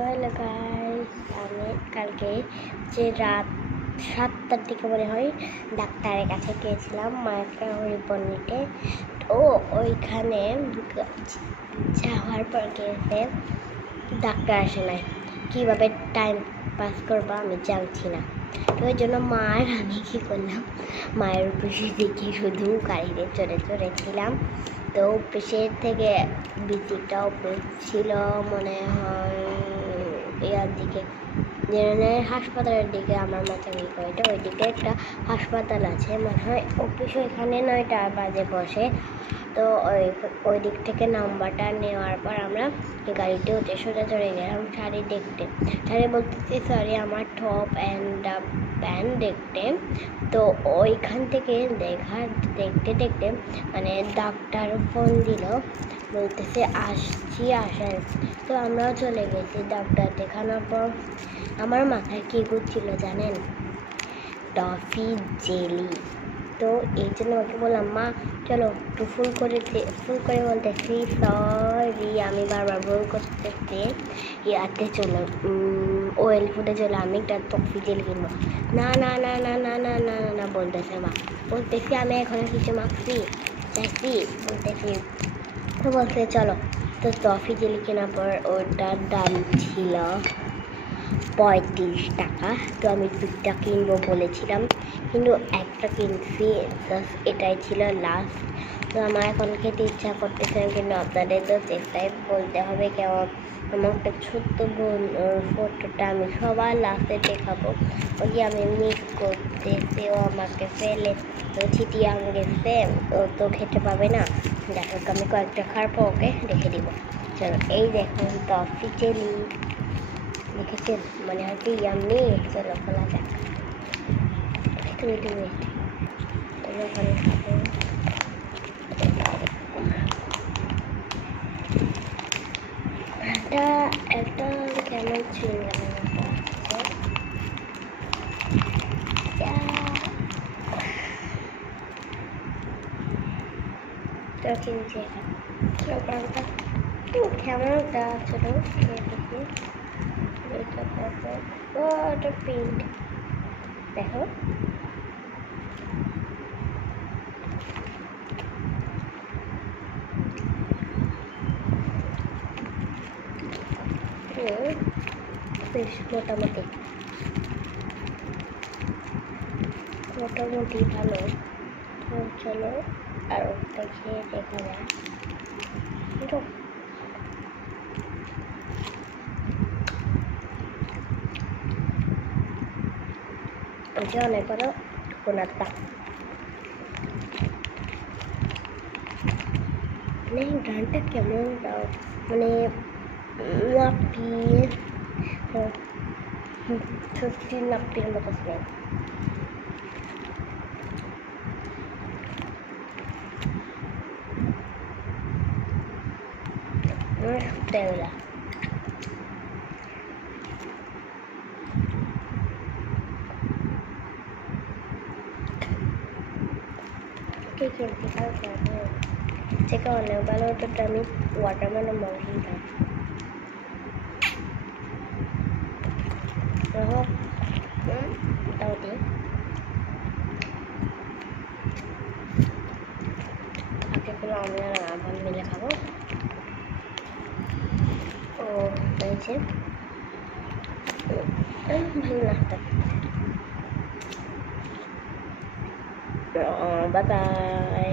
Hello guys, আমি কালকে যে রাত 7টার দিকে মনে হয় ডাক্তারের কাছে গিয়েছিলাম মাকে রিপোর্ট নিতে। তো ওইখানে যাওয়ার পর গিয়েছে ডাক্তার আসে নাই। কীভাবে টাইম পাস করবো আমি জানছি না। তো ওই জন্য আমি কী করলাম, মায়ের অফিসে দেখি শুধু গাড়িতে চড়ে চড়েছিলাম। তো অফিসের থেকে বিচিটা অফিস ছিল মনে হয় ইয়ার দিকে, হাসপাতালের দিকে। আমার মাথায় কয়টা ওই দিকে একটা হাসপাতাল আছে মনে হয়, অফিস ওইখানে 9টা বাজে বসে। তো ওই দিক থেকে নাম্বারটা নেওয়ার পর আমরা গাড়িতে উঠে সোজা চড়ে গেলাম শাড়ি দেখতে। শাড়ি বলতেছি সরি, আমার টপ অ্যান্ড প্যান্ট দেখতে। তো ওইখান থেকে দেখতে দেখতে মানে ডাক্তার ফোন দিল, বলতেছে আসছি আসেন। তো আমরাও চলে গেছি। ডাক্তার দেখানোর পর আমার মাথায় কী ঘুরছিল জানেন, টফি জেলি। তো এই জন্য ওকে বললাম, মা চলো একটু ফুল করে বলতেছি সরি, আমি বারবার ভুল করতেছি, ইয়াতে চলো ওয়েল ফুডে চলো, আমি একটা টফি জেলি কিনবো। না না না না না না না না না বলতেছে মা। বলতেছি আমি এখনো কিছু মাখছি চাইছি বলতেছি। তো বলতে চলো। তো টফি জেলি কেনার পর ওটার দাম ছিল 35 টাকা। তো আমি 2টা কিনবো বলেছিলাম, কিন্তু একটা কিনছি, এটাই ছিল লাস্ট। তো আমার এখন খেতে ইচ্ছা করতেছে, কিন্তু আপনাদের তো চেষ্টায় বলতে হবে কেমন। আমার একটা ছোট্ট বোন, ওর ফটোটা আমি সবার লাস্টে দেখাবো। ওই আমি মিস করতেছে, ও আমাকে ফেলে তো ছিটিয়ে আমি গেছে, ও তো খেতে পাবে না। দেখো আমি কয়েকটা খাওয়ার পর ওকে রেখে দিব। চলো এই দেখুন টফি জেলি দেখেছেন, মনে হয় কি ইয়াম্মি। চলো খোলা যাক। তুমি ওখানে খাবো। একটা কেমন ছিল তো কিনছি কেমনটা ছিল খেয়ে দেখি। এটা পিঙ্ক, দেখো বেশ মোটামুটি ভালো। চলো আর ওটা খেয়ে দেখা যায়। ওটা অনেক বড় কোনাটা, মানে গানটা কেমন দাও, মানে নাপির সত্যি নাপির মতো স্মেল। দেওয়া থেকে অনেক ভালো হতো। আমি ওয়াটারমেলন মঙ্গি খাই। মোটামুটি বাকিগুলো আমি আর আমার মিলে খাবো। ও হয়েছে ভালো লাগতো। Bye bye.